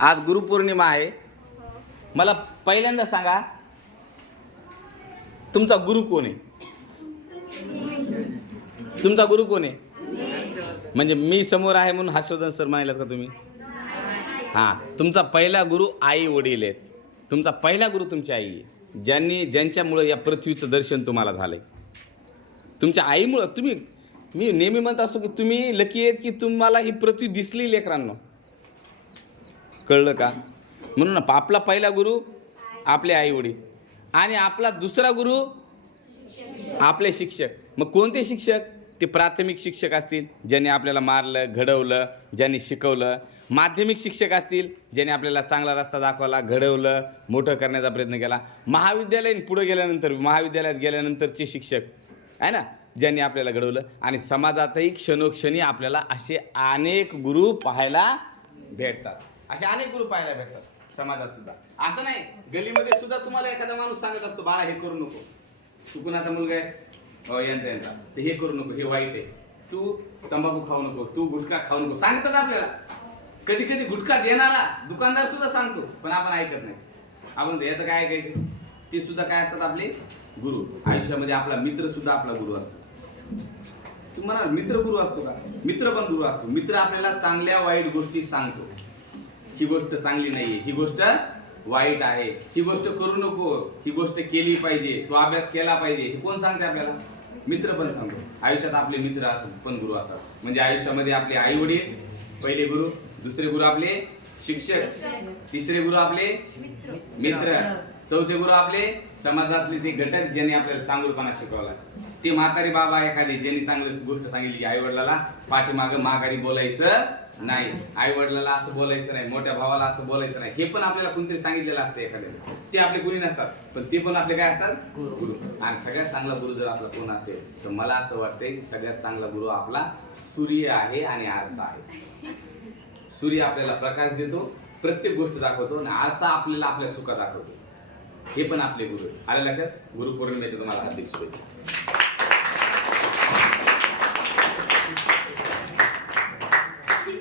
आज गुरुपौर्णिमा आहे. मला पहिल्यांदा सांगा, तुमचा गुरु कोण आहे? तुमचा गुरु कोण आहे? म्हणजे मी समोर आहे म्हणून हर्षवर्धन सर म्हणालात का तुम्ही? हां, तुमचा पहिला गुरु आई वडील आहेत. तुमचा पहिला गुरु तुमची आई आहे, ज्यांच्यामुळं या पृथ्वीचं दर्शन तुम्हाला झालं आहे. तुमच्या आईमुळं तुम्ही, मी नेहमी म्हणत असतो की तुम्ही लकी आहेत की तुम्हाला ही पृथ्वी दिसली लेकरांनो. कळलं का? म्हणून आपला पहिला गुरु आपले आई वडील आणि आपला दुसरा गुरु आपले शिक्षक. मग कोणते शिक्षक? ते प्राथमिक शिक्षक असतील, ज्यांनी आपल्याला मारलं, घडवलं, ज्यांनी शिकवलं. माध्यमिक शिक्षक असतील, ज्यांनी आपल्याला चांगला रस्ता दाखवला, घडवलं, मोठं करण्याचा प्रयत्न केला. महाविद्यालयीन पुढे गेल्यानंतर, महाविद्यालयात गेल्यानंतरचे शिक्षक आहे ना, ज्यांनी आपल्याला घडवलं. आणि समाजातही क्षणोक्षणी आपल्याला असे अनेक गुरु पाहायला भेटतात. असे अनेक गुरु पाहायला भेटतात समाजात सुद्धा. असं नाही, गलीमध्ये सुद्धा तुम्हाला एखादा माणूस सांगत असतो, बाळा हे करू नको, तू कुणाचा मुलगा आहेस, यांचा तर हे करू नको, हे वाईट आहे, तू तंबाखू खाऊ नको, तू गुटखा खाऊ नको, सांगतात आपल्याला. कधी कधी गुटखा देणारा दुकानदार सुद्धा सांगतो, पण आपण ऐकत नाही. आपण याचं काय ऐकायचं? ते सुद्धा काय असतात आपले गुरु. आयुष्यामध्ये आपला मित्र सुद्धा आपला गुरु असतो. तू म्हणाल मित्र गुरु असतो का? मित्र पण गुरु असतो. मित्र आपल्याला चांगल्या वाईट गोष्टी सांगतो. ही गोष्ट चांगली नाहीये, ही गोष्ट वाईट आहे, ही गोष्ट करू नको, ही गोष्ट केली पाहिजे, तो अभ्यास केला पाहिजे. हे कोण सांगते आपल्याला? मित्र पण सांगतो. आयुष्यात आपले मित्र असतात पण गुरु असतात. म्हणजे आयुष्यामध्ये आपले आई वडील पहिले गुरु, दुसरे गुरु आपले शिक्षक, तिसरे गुरु आपले मित्र, चौथे गुरु आपले समाजातले ते घटक ज्यांनी आपल्याला चांगलपणा शिकवला. ते म्हातारी बाबा एखादी ज्यांनी चांगली गोष्ट सांगितली की आई वडिलाला पाठीमागं माघारी बोलायचं नाही, आई वडिलाला असं बोलायचं नाही, मोठ्या भावाला असं बोलायचं नाही, हे पण आपल्याला कोणतरी सांगितलेलं असतं एखाद्याला. ते आपले गुरु नसतात, पण ते पण आपले काय असतात? गुरु. आणि सगळ्यात चांगला गुरु जर आपला कोण असेल तर मला असं वाटतंय की सगळ्यात चांगला गुरु आपला सूर्य आहे आणि आरसा आहे. सूर्य आपल्याला प्रकाश देतो, प्रत्येक गोष्ट दाखवतो, आणि आरसा आपल्याला आपल्या चुका दाखवतो. हे पण आपले गुरु. आलं लक्षात? गुरुपौर्णिमेच्या तुम्हाला हार्दिक शुभेच्छा.